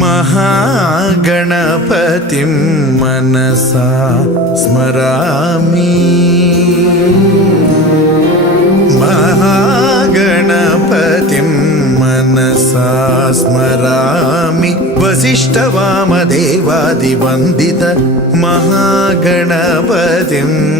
महागणपतिं मनसा स्मरामि महागणपतिं मनसा स्मरामि वसिष्ठवामदेवादिवन्दित महागणपतिम्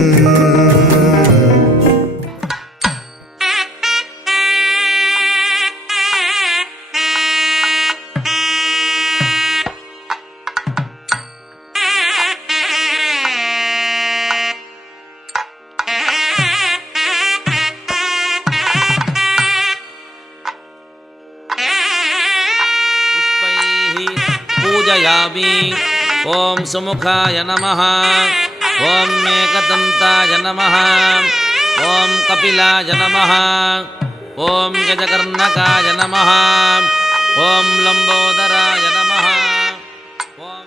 पूजयामि। ओम सुमुखाय नमः। ओम मेघदन्ताय नमः। ओम कपिलाय नमः। ओम गजकर्णकाय नमः। ओम लंबोदराय नमः। ओम